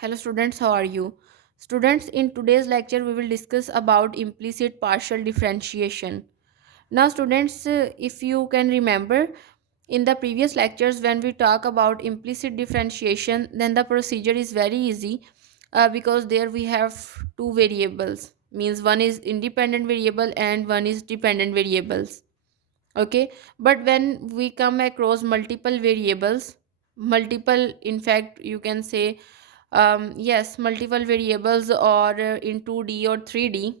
Hello students, how are you? Students, in today's lecture we will discuss about implicit partial differentiation. Now students, if you can remember in the previous lectures when we talk about implicit differentiation, then the procedure is very easy because there we have two variables, means one is independent variable and one is dependent variables. Okay, but when we come across multiple variables, multiple, in fact you can say yes, multiple variables or in 2D or 3D,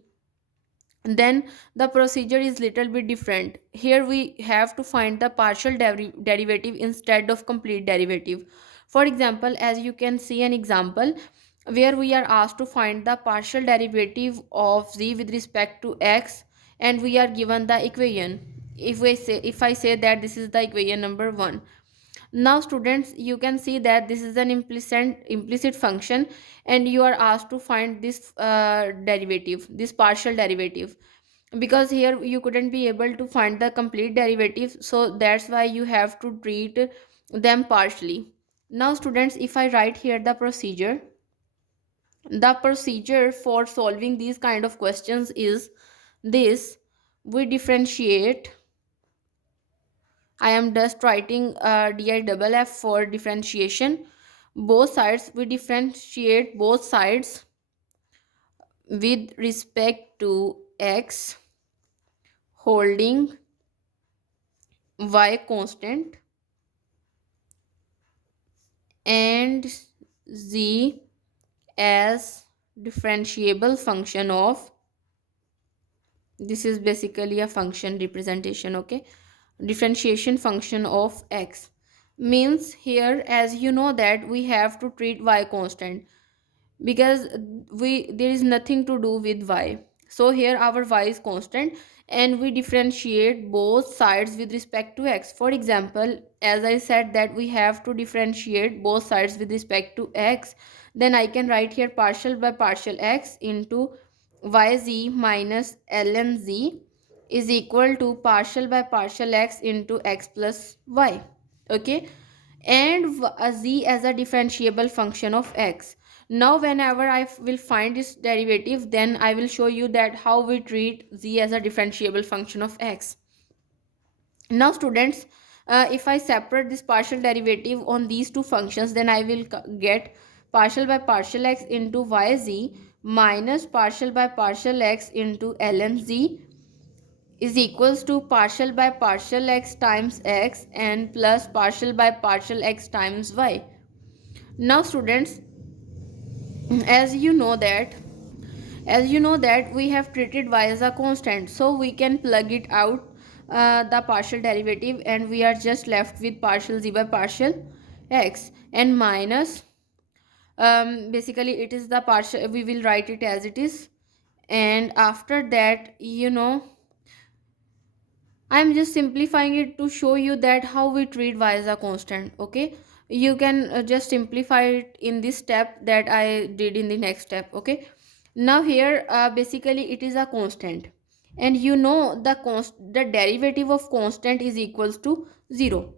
then the procedure is little bit different. Here we have to find the partial derivative instead of complete derivative. For example, as you can see an example where we are asked to find the partial derivative of z with respect to x, and we are given the equation. If I say that this is the equation number 1. Now students, you can see that this is an implicit function, and you are asked to find this derivative, this partial derivative, because here you couldn't be able to find the complete derivative, so that's why you have to treat them partially. Now students, if I write here the procedure for solving these kind of questions is this: we differentiate. I am just writing DIFF for differentiation. Both sides, we differentiate both sides with respect to x, holding y constant, and z as differentiable function of, this is basically a function representation, okay, differentiation function of x. Means here, as you know, that we have to treat y constant because there is nothing to do with y. So here our y is constant, and we differentiate both sides with respect to x. For example, as I said that we have to differentiate both sides with respect to x, then I can write here partial by partial x into yz minus ln z is equal to partial by partial x into x plus y. Okay, and z as a differentiable function of x. Now whenever I will find this derivative, then I will show you that how we treat z as a differentiable function of x. Now students, if I separate this partial derivative on these two functions, then I will get partial by partial x into yz minus partial by partial x into ln z is equals to partial by partial x times x and plus partial by partial x times y. Now students, as you know that we have treated y as a constant, so we can plug it out, the partial derivative, and we are just left with partial z by partial x and minus, basically it is the partial, we will write it as it is. And after that, I'm just simplifying it to show you that how we treat y as a constant. Okay, you can just simplify it in this step that I did in the next step. Okay, now here basically it is a constant, and the derivative of constant is equals to 0.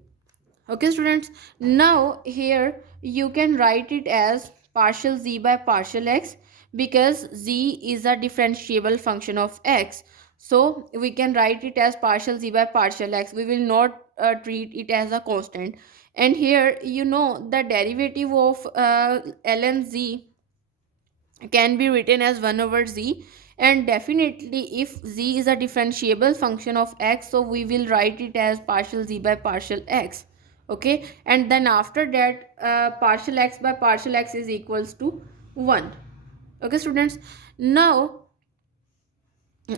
Okay students, now here you can write it as partial z by partial x, because z is a differentiable function of x, so we can write it as partial z by partial x. We will not treat it as a constant. And here the derivative of ln z can be written as 1 over z, and definitely if z is a differentiable function of x, so we will write it as partial z by partial x. Okay, and then after that, partial x by partial x is equals to 1. Okay students, now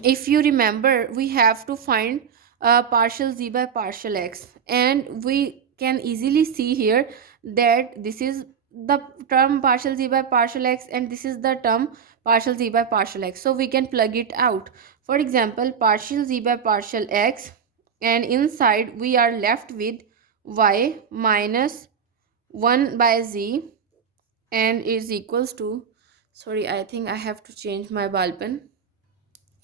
if you remember, we have to find partial z by partial x, and we can easily see here that this is the term partial z by partial x, and this is the term partial z by partial x, so we can plug it out. For example, partial z by partial x, and inside we are left with y minus 1 by z, and is equals to, sorry, I think I have to change my ball pen.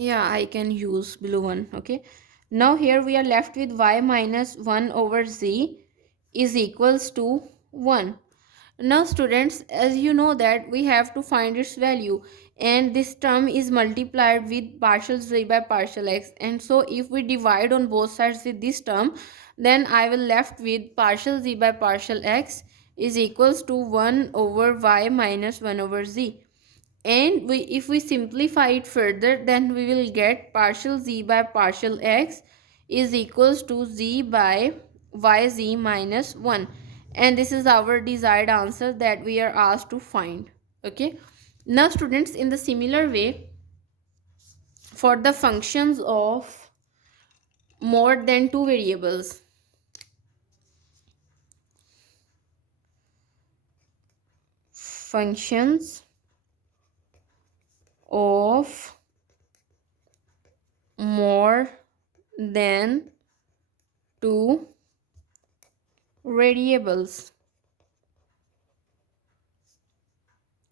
Yeah, I can use blue one. Okay, now here we are left with y minus 1 over z is equals to 1. Now students, as you know that we have to find its value, and this term is multiplied with partial z by partial x, and so if we divide on both sides with this term, then I will left with partial z by partial x is equals to 1 over y minus 1 over z. And if we simplify it further, then we will get partial z by partial x is equals to z by yz minus 1, and this is our desired answer that we are asked to find. Okay, now students, in the similar way, for the functions of more than two variables, functions of more than two variables.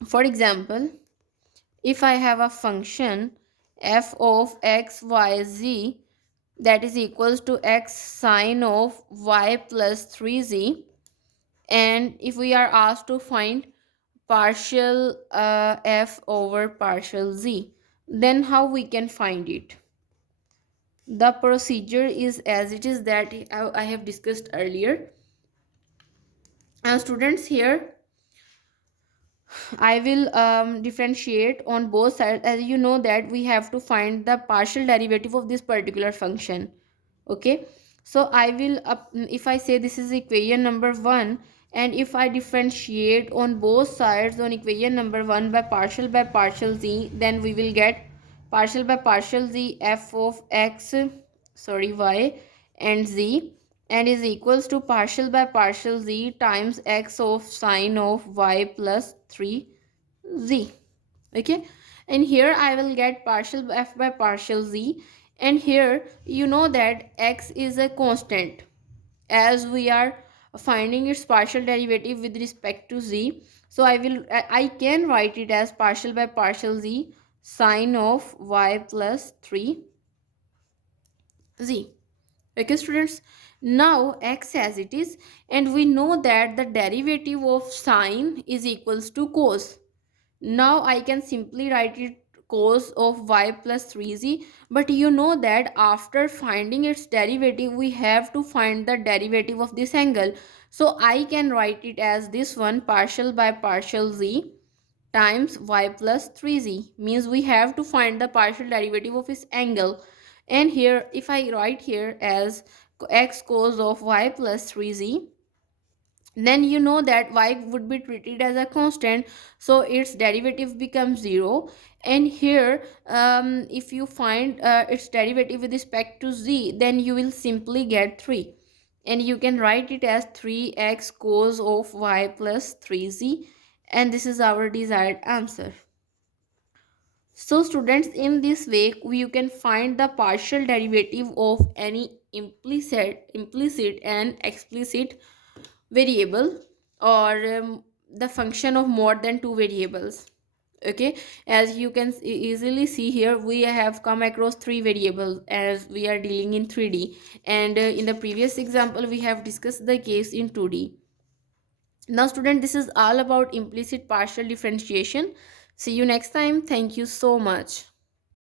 For example, if I have a function f of x, y, z that is equals to x sine of y plus 3z, and if we are asked to find partial f over partial z, then how we can find it? The procedure is as it is that I have discussed earlier. And students, here I will differentiate on both sides. As you know that we have to find the partial derivative of this particular function. Okay, so I will if I say this is equation number 1, and if I differentiate on both sides on equation number 1 by partial z, then we will get partial by partial z f of x, sorry, y and z, and is equals to partial by partial z times x of sine of y plus 3z. Okay, and here I will get partial f by partial z, and here you know that x is a constant, as we are finding its partial derivative with respect to z, so I can write it as partial by partial z sine of y plus 3z. Okay students, now x as it is, and we know that the derivative of sine is equals to cos. Now I can simply write it cos of y plus 3z, but you know that after finding its derivative we have to find the derivative of this angle, so I can write it as this one, partial by partial z times y plus 3z, means we have to find the partial derivative of its angle. And here if I write here as x cos of y plus 3z, then you know that y would be treated as a constant, so its derivative becomes 0. And here if you find its derivative with respect to z, then you will simply get 3, and you can write it as 3x cos of y plus 3z, and this is our desired answer. So students, in this way you can find the partial derivative of any implicit and explicit variable, or the function of more than two variables. Okay, as you can easily see here, we have come across three variables as we are dealing in 3D, and in the previous example we have discussed the case in 2D. Now student, this is all about implicit partial differentiation. See you next time. Thank you so much.